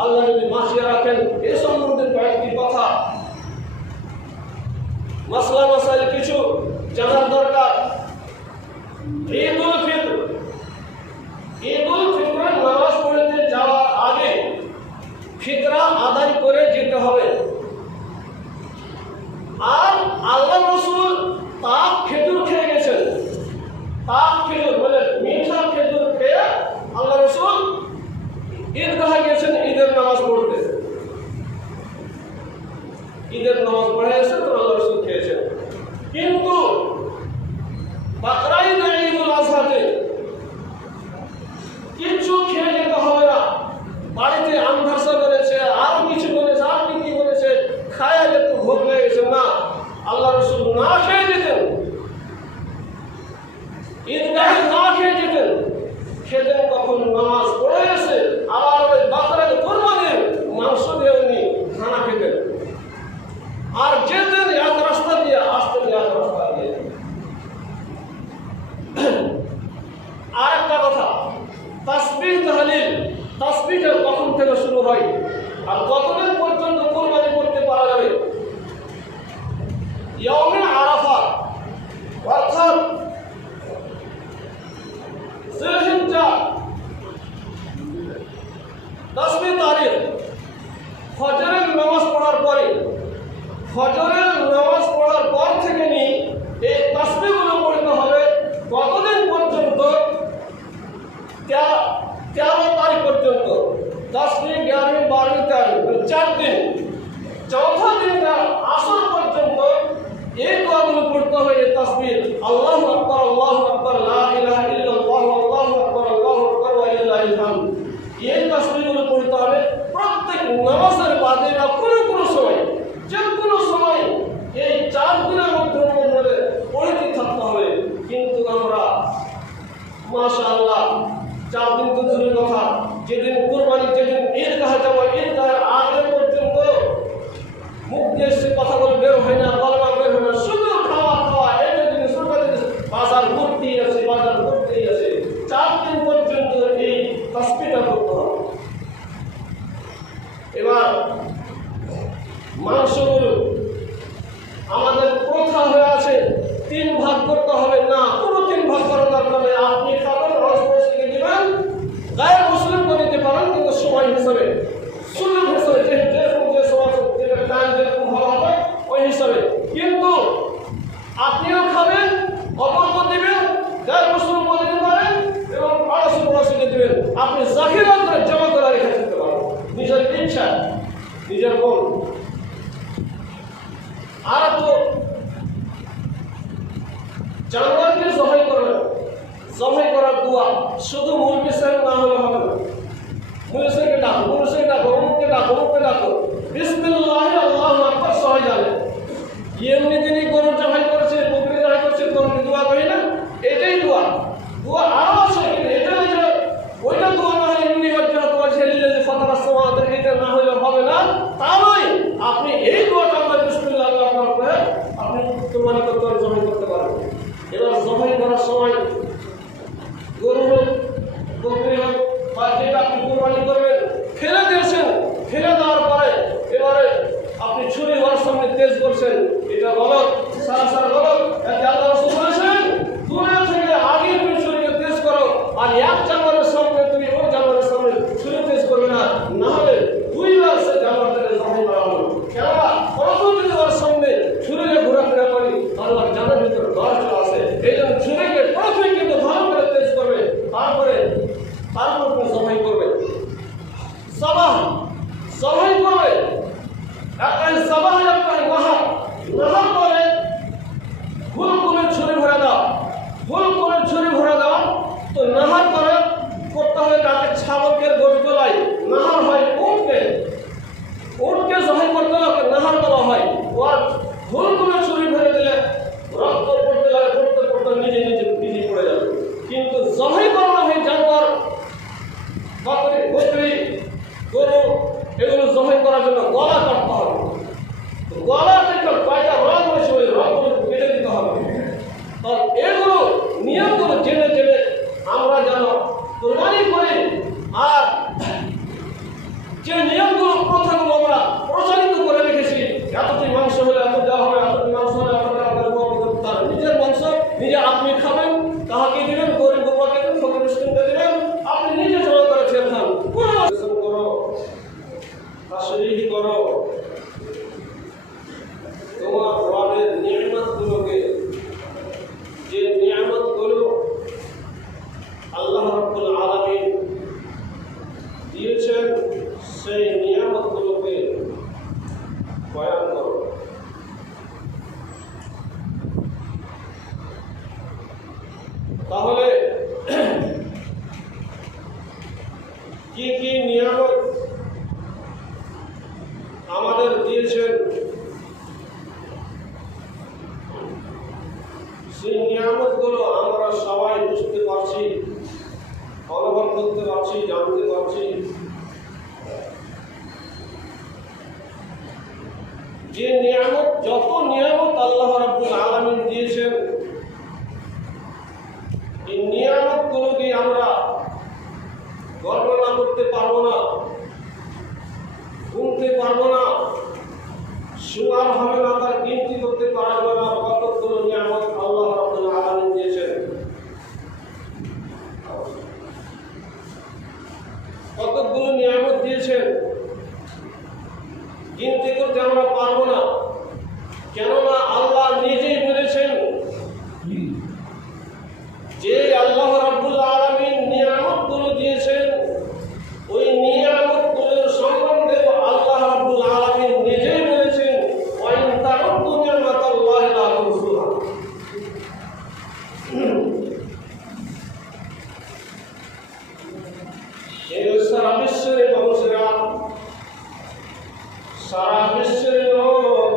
আল্লাহ যদি বাঁচিয়ে রাখেন। এ সম্বন্ধে কয়েকটি কথা মাসলা মাসাইল কিছু জানার দরকার। ঈদুল ফিতর, ঈদুল ফিতরের নামাজ পড়তে যাওয়ার আগে ফিতরা আদায় করে যেতে হবে। আর আল্লাহ রাসূল তাক খেজুর খেয়ে গেছেন, তাক খেজুর মানে মিঠা খেজুর খেয়ে আল্লাহ রাসূল ঈদগাহে গেছেন ঈদের নামাজ পড়তে। ঈদের নামাজ পড়ে এসে তো আল্লাহ রাসূল খেয়েছেন। কিন্তু বাকরা ঈদ, ঈদুল আজহাতে কিছু খেয়ে যেতে হবে না। বাড়িতে আমভাসা করেছে, আর কিছু করেছে, আর কি করেছে, খায়া একটু ভোগ হয়ে গেছে, না, আল্লাহ রাসূল না খেয়ে যেতেন, ঈদগাহে না খেয়ে যেতেন। খেতেন কখন? নামাজ পড়ে এসে আবার ওই বাকরার কুরবানির মাংস দিয়ে উনি খানা খেতেন। আর যেতেন এক রাস্তা দিয়ে, আসতেন এক রাস্তা দিয়ে। আর একটা কথা, তাসবিহ তাহলিল, তাসবিহটা কখন থেকে শুরু হয় আর কতদিন পর্যন্ত কুরবানি করতে পারা যাবে? ইয়াউমে আরাফা অর্থাৎ জিলহিজ্জা 10 তারিখ ফজরের নামাজ পড়ার পরে, ফজরের নামাজ পড়ার পর থেকে নিয়ে এই তাসবিহগুলো পড়তে হবে। কতদিন পর্যন্ত? 13 তারিখ পর্যন্ত। 10 দিন, 11, 12, 13, 4 দিন। চৌথা দিনটা আসর পর্যন্ত এই দোয়াগুলো পড়তে হবে। এই তাসবিহ, আল্লাহু আকবার, আল্লাহু আকবার, লা ইলাহা ইল্লাল্লাহ, আল্লাহু আকবার, আল্লাহু আকবার ওয়া লিল্লাহিল হামদ। এই তাসবিহগুলো পড়তে হবে প্রত্যেক নামাজের বাদে বা কোনো সময়, যে কোনো সময় এই 4 দিনের মধ্যে পড়তে থাকতে হবে। কিন্তু আমরা মাশাআল্লাহ 4 দিন তো দূরের কথা, যেদিন কুরবানি, যেদিন ঈদগাহে যাবো, ঈদগাহের আগে পর্যন্ত মুখ দিয়ে সে কথাগুলো বের হয় না, কলমা বের হয় না, শুধু খাওয়া খাওয়া। এটা যদি বাজার ভর্তি আছে, বাজার ভর্তি আছে। 4 দিন পর্যন্ত এই তাসবিহটা করতে হবে। এবার মাংসগুলো আমাদের প্রথা হয়ে আছে 3 ভাগ করতে হবে। না, কোনো 3 ভাগ করার দরকার নেই। আপনি খাবেন, রসপসিকে দিবেন, গায়ে মুসলিম করে দিতে পারেন, কিন্তু সময় হিসাবে, সুযোগ হিসাবে, যেরকম যে সমাজ যেটা টাইম যেরকম ভালো হবে ওই হিসাবে। কিন্তু আপনিও খাবেন, অপরকে দিবেন, গায়ে মুসলিম করে দিতে পারেন এবং পড়াশোনাকে দিবেন। আপনি জাহিরা করে জমা করে রেখে দিতে পারেন নিজের ইচ্ছা, নিজের মন। আর তো জানোয়ারকে জবাই করবেন, জবাই করার দোয়া শুধু মুরগি সাহেব না হলে হবে না। মুরগিকে ডাকো, মুরগিকে ডাকো, অমুককে ডাকো, অমুককে ডাকো, বিসমিল্লাহ আল্লাহু আকবার সবাই জানে। এমনি তিনি গরু জবাই করেছে, বকরি জবাই করেছে, গরু দোয়া করি না, এটাই দোয়া। দোয়া আরো আছে, কিন্তু এটা যে ওইটা দোয়া না হয় এমনি দোয়া ছেড়ে যে ফতরা সমাজ, এটা না হলে হবে না, তা নয়। আপনি এই দোয়াটা আমরা বিসমিল্লাহ আল্লাহু আকবার আপনি কুরবানি করতে পারেন, জবাই করতে পারেন। এবার জবাই করার সময় গরু হোক, বকরি হোক, বা যেটা আপনি কুরবানি করবেন ফেলে দিয়েছেন, ফেলে দেওয়ার পরে এবারে আপনি ছুরি হওয়ার সামনে তেজ করছেন, এটা গলত, সারা গলত। এতে আল্লাহ রাসূল বলেছেন, দুনিয়া থেকে আগে তুমি ছুরিকে তেজ করো, আর এক জানোয়ারের সামনে তুমি ওই জানোয়ারের সামনে ছুরি তেজ করবে না, না হলে 2 বার সে জানোয়ারটাকে জবাই করা হবে। কেননা প্রথম ওর সামনে ছুরিকে ঘোরাফেরা করি, আল্লাহ জানার ভিতরে ডর চলে আসে। এই জন্য ছুরিকে প্রথমে কিন্তু ভালো করে তেজ করবে, তারপর তুমি জবাই করবে। জবাই করবে, একটাই জবাই, একটাই নাহার। নাহার করে ভুল করে ছুরি ভরে দাও, ভুল করে ছুরি ভরে দাও। তো নাহার করে করতে হবে তাকে ছাগলকে, গরু তোলাই। নাহার হয় উটকে জবাই করতে হবে, নাহার বলা হয়। ওর ভুল করে ছুরি ভরে দিলে রক্ত পড়তে লাগে, পড়তে পড়তে নিজে পড়ে যাবে। কিন্তু জবাই করানো হয় জানোয়ার, বকরি, গরু, এগুলো জবাই করার জন্য গলা কাটতে হবে। গলা থেকে কয়টা রং যে নিয়মগুলো প্রথাগুলো আমরা প্রচারিত করে রেখেছি, এতটি মাংস হলে এত দেওয়া হবে, এতটি মাংস হলে এত দেওয়া হবে, তার নিজের মাংস নিজে আপনি খাবেন, তাহাকে দিবেন, গরিব বাবাকে দেবেন, ফকির মিসকিনকে দিবেন, আপনি নিজে জড়ো করে খেয়ে খান। পরিবেশন করো, তাসবিহ করো, তোমার রবের নিয়ামতগুলোকে, যে নিয়ামতগুলো আল্লাহ রাব্বুল আলামিন দিয়েছেন, সেই নিয়ামতগুলোকে বয়ান করো। তাহলে কি কি নিয়ামত আমাদের দিয়েছেন, সেই নিয়ামতগুলো আমরা সবাই বুঝতে পারছি, অনুভব করতে পারছি, জানতে পারছি। যে নিয়ামত, যত নিয়ামত আল্লাহ রাব্বুল আলামিন দিয়েছেন, এই নিয়ামতগুলোকে আমরা বর্ণনা করতে পারবো না, গুনতে পারবো না, সুমার হবে না, তার গিনতি করতে পারবো না, কতগুলো নিয়ামত আল্লাহ রাব্বুল আলামিন দিয়েছেন, কতগুলো নিয়ামত দিয়েছেন, গিনতি করতে আমরা পারবো না। কেননা আল্লাহ নিজেই বলেছেন যে আল্লাহ রাব্বুল আলামিন নিয়ামতগুলো দিয়েছেন, ওই নিয়ামতগুলোর সম্বন্ধে আল্লাহ রাব্বুল আলামিন নিজেই বলেছেন, ওয়া ইন তা'উদ্দু নি'মাতাল্লাহি লা তুহসুহা। এই সারা বিশ্বের মানুষেরা, সারা বিশ্বের লোক,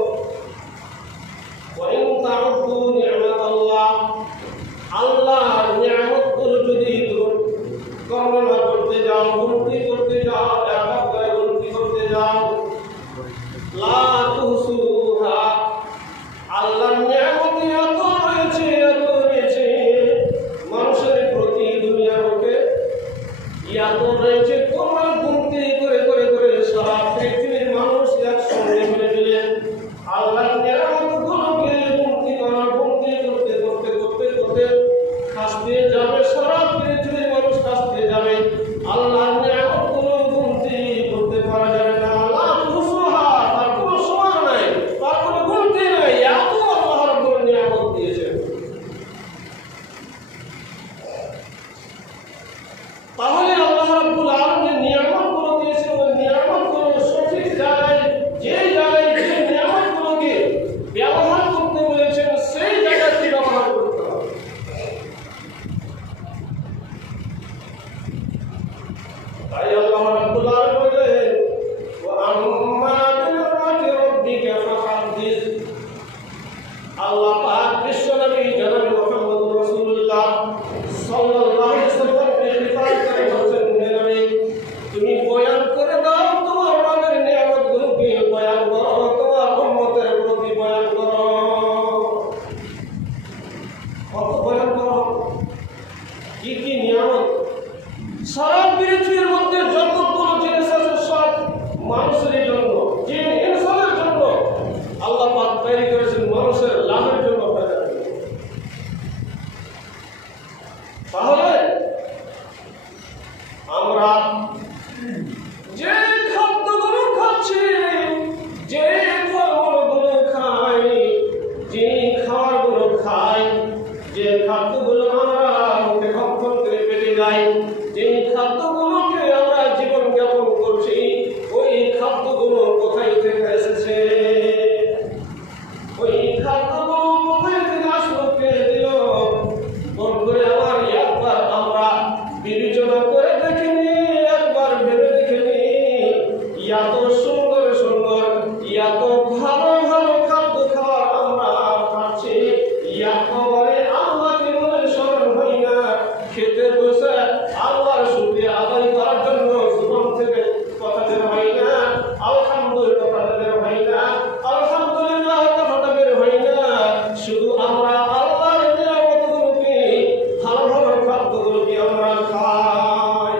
ওয়া ইন তা'উদ্দু নি'মাতাল্লাহ, আল্লাহর নিয়ামতগুলো যদি গণনা করতে যাও, গণতি করতে যাও, এক এক গণতি করতে যাও, লা তুহসুহা, আল্লাহর নিয়ামত এত রয়েছে, এত রয়েছে মানুষের প্রতি, দুনিয়ার লোকে এত রয়েছে, তোমরা গুনতি করে করে করে সারা পৃথিবীর মানুষ একসঙ্গে মিলে মিলে আল্লাহর নিয়ামতগুলোকে গুনতি করা, গুনতি করতে করতে করতে করতে খাসতে যাবে, সারা পৃথিবীর মানুষ খাসতে যাবে, আল্লাহর নিয়ামতগুলো গুনতি করতে পারা যাবে না। লা তুহসুহা, তার কোনো সীমা নাই, তার কোনো গুনতি নাই, এত আল্লাহ রাব্বুল নিয়ামত দিয়েছেন। তাহলে আল্লাহ রাব্বুল আলামিন নিয়ামতগুলো দিয়েছেন, ওই নিয়ামতগুলো সঠিক জায়গায়, যে জায়গায় যে নিয়ামতগুলোকে ব্যবহার করতে বলেছেন, সেই জায়গাতে ব্যবহার করতে হবে। তাই আল্লাহ রাব্বুল আলামিন বলেন, ওয়া আম্মা বিনি'মাতি রাব্বিকা ফাহাদ্দিস। আল্লাহ পাক বিশ্বনবী জনাব মুহাম্মদুর রাসূলুল্লাহ সাল্লাল্লাহু আলাইহি ওয়াসাল্লামকে খিতাব করে বলেন, হে নবী, তুমি বয়ান করে দাও, তোমার রবের নিয়ামতগুলোকে বয়ান করো, তোমার উম্মতের প্রতি বয়ান করো। কত বয়ান করো, কি কি নিয়ামত সারা পৃথিবীর মধ্যে যতগুলো জিনিস আছে সব মানুষের জন্য, জিন ইনসানের জন্য আল্লাহ পাক তৈরি করেছেন, মানুষের লাভের জন্য। তাহলে আমরা যে খাদ্যগুলো খাচ্ছি, যে ফলগুলো খাই, যে খাবারগুলো খাই, যে খাদ্যগুলো আমরা মুখে ভক্ষণ করে পেটে যাই, যে খাদ্যগুলোকে আমরা জীবন যাপন করছি, ওই খাদ্যগুলো কোথায় থেকে এসেছে, ওই খাদ্যগুলো কোথায় থেকে আসলো, কে দিল, কোন করে আমার একবার আমরা বিবেচনা করে দেখিনি, একবার ভেবে দেখিনি, এত সুন্দর সুন্দর, এত ভালো ভালো খাদ্য খাবার আমরা খাচ্ছি, একেবারে আল্লাহকে মনে স্মরণ হয় না, খেতে বসে আল্লাহর শুকরিয়া আদায় করার জন্য জীবন থেকে কথা বের হয় না, আলহামদুলিল্লাহ কথা বের হয় না, আলহামদুলিল্লাহ কথাটা বের হয় না, শুধু আমরা আল্লাহর নিয়ামতগুলোকে, ভালো ভালো খাদ্যগুলোকে আমরা খাই।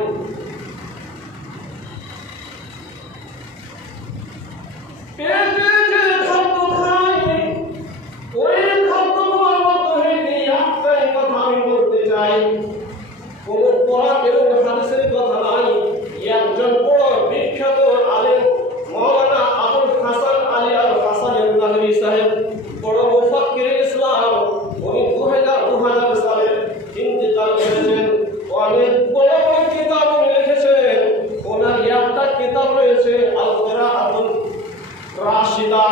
রাশিদা,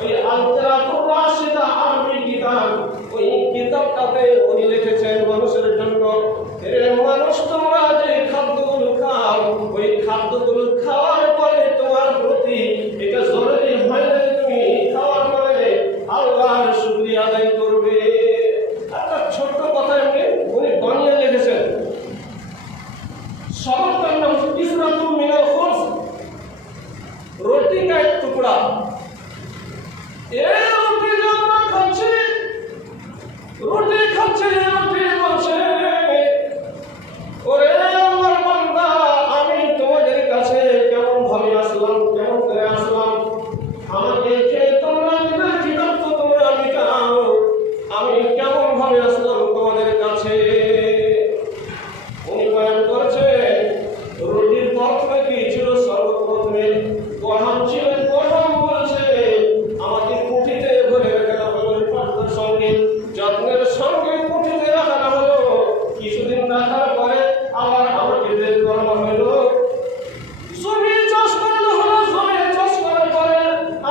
ওই আল কিরাতুর রাশিদা আরবি কিতাব, ওই কিতাবটাতে উনি লিখেছেন মানুষের জন্য, এর মানুষ তোমরা যে খাদ্যগুলো খাও, ওই খাদ্যগুলো খাওয়ার পরে তোমার প্রতি এটা জরুরি হয় না তুমি খাওয়ার পরে আল্লাহর শুকরিয়া আদায় করবে। একটা ছোট্ট কথা উনি বানিয়ে লিখেছেন, শব্দটার নাম কিসরাতুল মিনাল খুবজ, রুটি का एक टुकड़ा। এই রুটি যে আমরা খাচ্ছি, রুটি খাচ্ছি, রুটি বলছে ওরে আমার বান্দা, আমি তোমাদের কাছে কেমন ভাবে আসলাম, কেমন করে আসলাম, আমাকে খেয়ে তোমরা নিজের জীবন তো তোমরা মিটাও, আমি কেমন ভাবে আসলাম তোমাদের কাছে। উনি বয়ান করছে রুটির প্রথমে কি ছিল, সর্বপ্রথমে গহম ছিল, গহম বলছে আমাকে কুঠিতে ভরে রাখা হলো, পাত্রের সঙ্গে যত্নের সঙ্গে কুঠিতে রাখা হলো, কিছুদিন রাখার পরে আবার আমাকে বের করা হলো, জমি চাষ করা হলো, জমি চাষ করার পরে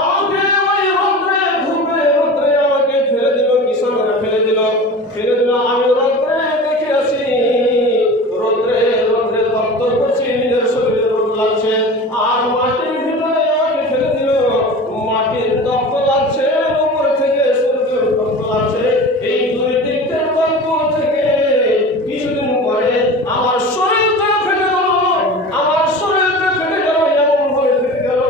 আমাকে ওই রোদ্রে ধুপে রোদ্রে আমাকে ফেলে দিল, কিষানরা ফেলে দিল, আমি রোদ্রে দেখে আছি, রোদ্রে রোদ্রে তপ্ত করছি, নিজের শরীরে রোদ লাগছে, আর মাটির ভিতরে আমাকে ফেলে দিল, মাটির তপ্ত লাগছে, উপর থেকে সূর্যের তপ্ত লাগছে, এই দুই দিকের তপ্ত থেকে কিছুদিন পরে আমার শরীরটা ফেটে গেল, আমার শরীরটা ফেটে গেল, এমন ভাবে ফেটে গেল,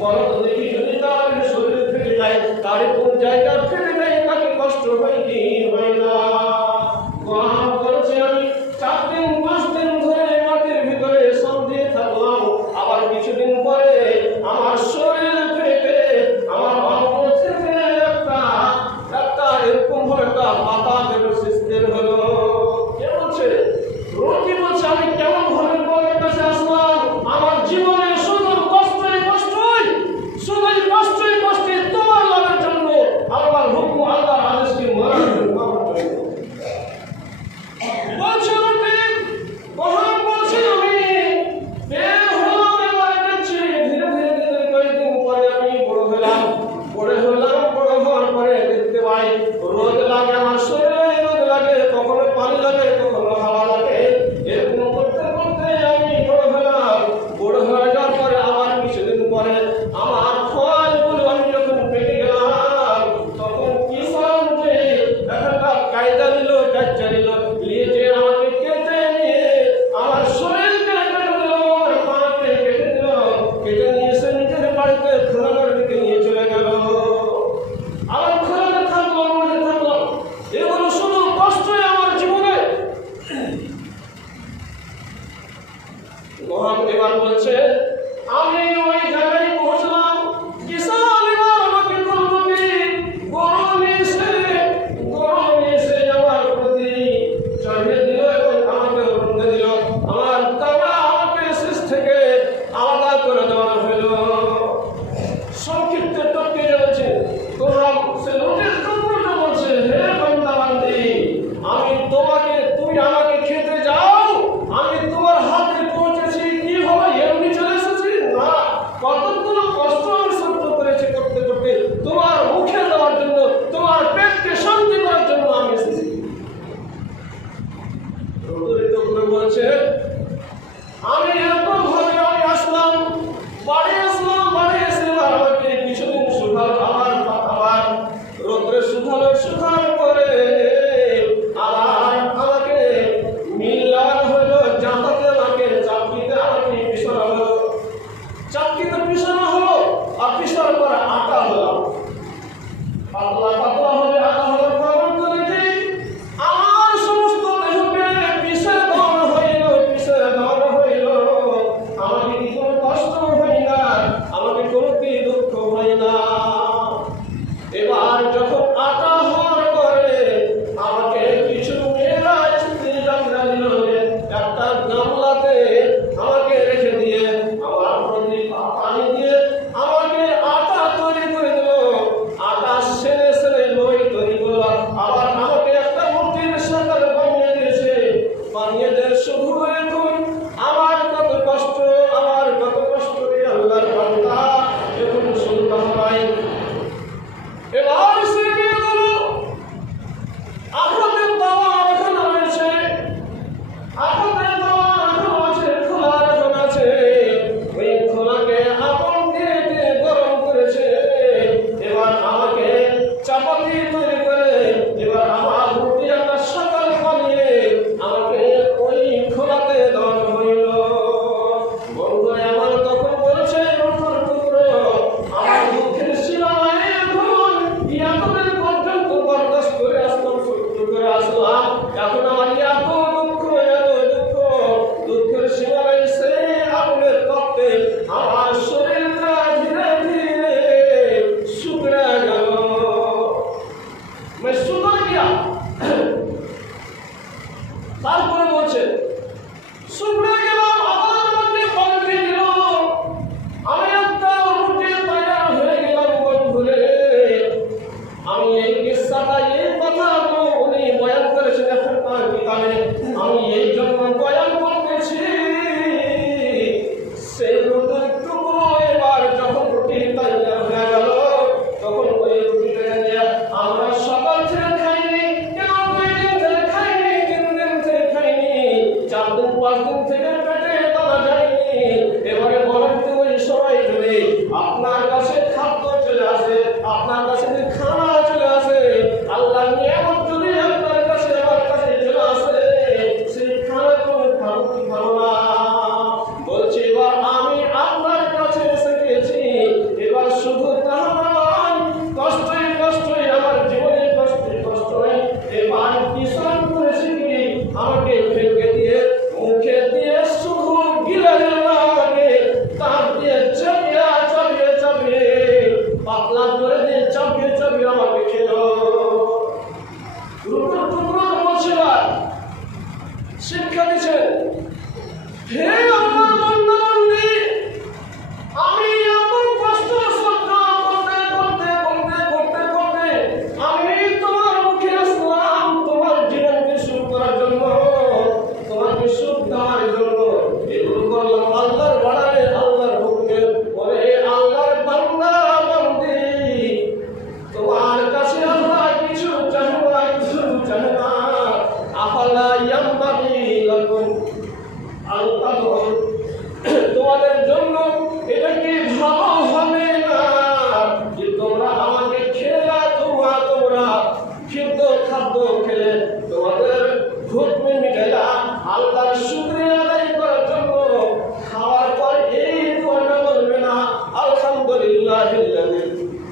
বলো তো দেখি যদি তার শরীর ফেটে যায়, তার কোন জায়গা ফেটে যায়, তাকে কষ্ট হয় কি হয় না। গহম করেছে আমি 4 দিন 5 দিন ধরে মাটির ভিতরে সন্ধিয়ে থাকলাম, আবার কিছুদিন পরে আমার শরীর ফেটে আমার অঙ্গ থেকে একটা এরকম ভাবে একটা পাতা বের হলো। কে বলছে? রুটি বলছে আমি কেমন ভাবে বলের কাছে আসলাম, আমার জীবনে শুধু কষ্টই কষ্টই, শুধু কষ্টই কষ্টই তোমার লাভের জন্য, আল্লাহর হুকুম আল্লাহর আদেশকে মানার জন্য বলছে রুটি, গহম বলছে আমি বের হলাম, এবার দেখছি ধীরে ধীরে ধীরে কয়েকদিন পরে আমি বড় হলাম, বড় হওয়ার পরে দেখতে পাই রোদ লাগে আমার শরীরে, রোদ লাগে, কখনো পানি লাগে, কখনো হাওয়া লাগে, এরকম করতে করতে আমি বড় হলাম, বড় হয়ে যাওয়ার পরে আবার কিছুদিন পরে আমার ফলগুলো আমি যখন পেকে গেলাম, তখন কিষান যে একটা কায়দা নিল, কাজটা নিল, নিয়ে যে আমাকে কেটে নিয়ে আমার শরীরকে কেটে দিল, আমার পাকে কেটে দিল, কেটে নিয়ে এসে নিজের বাড়িতে খোলানোর দিকে নিয়ে চলে গেল, আমার খোলাতে থাকলো, মনে থাকলো, এগুলো শুধু কষ্টই আমার জীবনে। গহম এবার বলছে আমি ওই জায়গায় পৌঁছলাম, কিষান এবার আমাকে বলল কি গরম এসে আমার প্রতি চড়িয়ে দিল এবং আমাকে রুন্দে দিল, আমার তারা আমাকে শেষ থেকে আলাদা করে দেওয়া হইল। সংক্ষিপ্ত টপকে যাচ্ছে তোমরা সে রুটির টুকরোটা বলছে হে বান্দা বান্দি, আমি তোমাকে, তুমি আমাকে খেতে যাও, আমি তোমার হাতে পৌঁছেছি কিভাবে, এমনি চলে এসেছি না, কতগুলো কষ্ট আমি সহ্য করেছি, করতে করতে তোমার মুখে দেওয়ার জন্য, তোমার পেটকে শান্তি করার জন্য আমি এসেছি। রুটির টুকরো বলছে আমি এরকম ভাবে আমি আসলাম, বাড়ি এসে আমাকে কিছুদিন শুকাল, আবার রোদ্রে শুকানোর পরে আবার আমাকে মিল লাগানো হলো, জাঁতাতে আমাকে চাকরিতে আমাকে পিছানো হলো, চাকরিতে পিছানো হলো, আর পিছানোর পরে আটা হলাম, পাতলা পাতলা হবে, আটা হওয়ার পর দেখি আমার সমস্ত দেহকে পিছে দেওয়া হইল, আমাকে কি কোনো কষ্ট হয় না, আমাকে কোনো কি দুঃখ হয় না। এবার যখন আটা হওয়ার পরে আমাকে কিছু মেয়েরা স্ত্রী জামরা দিল, একটা গামলাতে আমাকে রেখে দিয়ে আমার পানি দিয়ে আমাকে আটা তৈরি করে দিল, আটা সেনে সেনে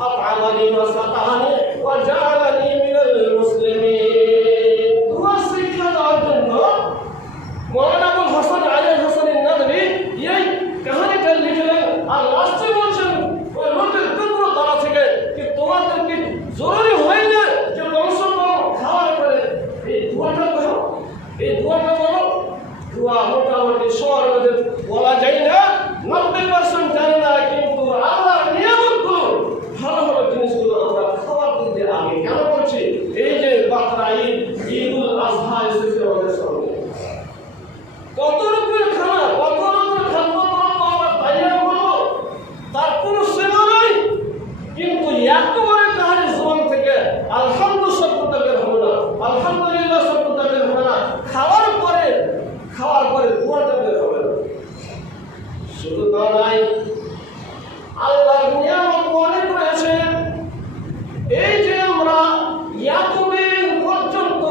أطعمني وسقاني وجعلني من المسلمين دعاء শিক্ষা দেওয়ার জন্য মওলানা আবুল হাসান আলী হাসান নদভী এই কাহিনীটা লিখলেন আর লাস্টে বলছেন ওই লোকের তীব্র দ্বারা থেকে যে তোমাদের কি জরুরি হয় না যে বংশ খাওয়ার পরে এই দোয়াটা করো এই দোয়াটা বলো দোয়া মোটামুটি সবার মধ্যে বলা যায় না 90% জানে না কিন্তু আল্লাহর নিয়ামতগুলো ভালো ভালো জিনিসগুলো আমরা খাওয়ার দিতে আগে কেন বলছি এই যে বাকরা ঈদ ঈদুল আজহা এসেছে আমাদের সামনে কত রকমের খানা কত রকমের খাদ্য আমরা তাইয়া বলবো তার কোনো সীমা নাই কিন্তু একেবারে কাহারি জীবন থেকে আলহামদুলিল্লাহ শব্দটা বের হবে না আলহামদুলিল্লাহ শব্দটা বের হবে না খাওয়ার পরে দোয়াটা বের হবে না শুধু তা নাই আল্লাহর নিয়ামত অনেক রয়েছে এই যে আমরা এতদিন পর্যন্ত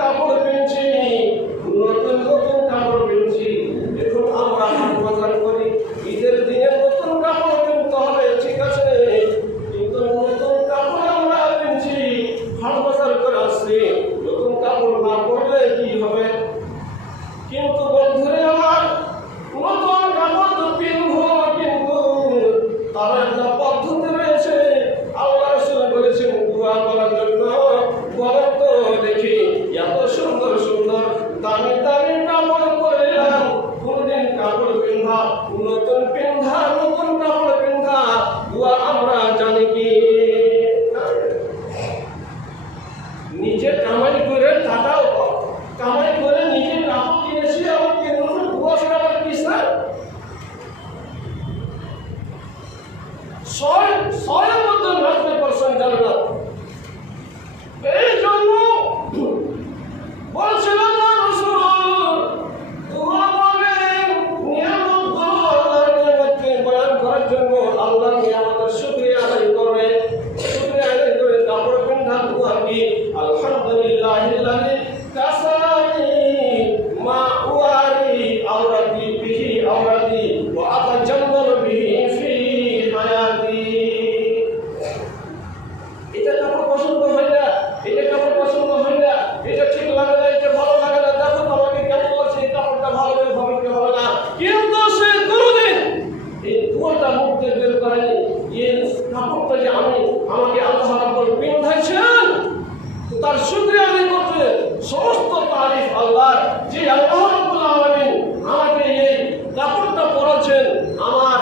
কাপড় কিনছি নতুন নতুন কাপড় কিনছি এখন আমরা হাট বাজার করি ঈদের দিনে নতুন কাপড় কিনতে হবে ঠিক আছে কিন্তু নতুন কাপড় আমরা কিনছি হাট বাজার করে আসছি নতুন কাপড় না পরলে কি হবে কিন্তু বন্ধুরে আমার নতুন কাপড় তো কিনবো কিন্তু তার একটা পদ্ধতি রয়েছে আল্লাহ রাসূল বলেছেন দোয়া করার জন্য বলেন তো দেখি এত সুন্দর সুন্দর দামি দামি কাপড় পরলাম কোনদিন কাপড় পিন্ধা নতুন কাপড় পিন্ধা দোয়া আমরা জানি কি নিজে কামাই করে টাকাও কামাই করে নিজে কাপড় কিনেছি এবং নতুন দোয়া সেটা আবার কি স্যার ছয়ের মধ্যে 90% জানে না এই জন্য বলছিলাম না রাসূল দোয়া করবেন নিয়ামতগুলো আল্লাহর নিয়ামতকে বয়ান করার জন্য আল্লাহর নিয়ামতের শুকরিয়া আদায় করবেন শুকরিয়া আদায় করে কাপড় পিন্ধা দোয়া কি আলহামদুলিল্লাহিল্লাযী কাসানি মা উয়ারি আওরাতি বিহি আওরাতি ওয়া আতাজাম্মালু বিহি ফি হায়াতি এটা কাপড় পছন্দ হয় না এটা ঠিক লাগে না এটা ভালো লাগে না দেখো তোমাকে কেমন লাগছে এই কাপড়টা ভালো হবে কি হবে না কিন্তু সে কোনোদিন এই দোয়াটা মুখ থেকে বের করেনি এই কাপড়টা যে আমাকে আল্লাহ রাব্বুল পিন্ধাইছেন তার শুকরিয়া আদায় করতে সমস্ত তারিফ আল্লাহর যে আল্লাহ রাব্বুল আলামিন আমাকে এই কাপড়টা পরাচ্ছেন আমার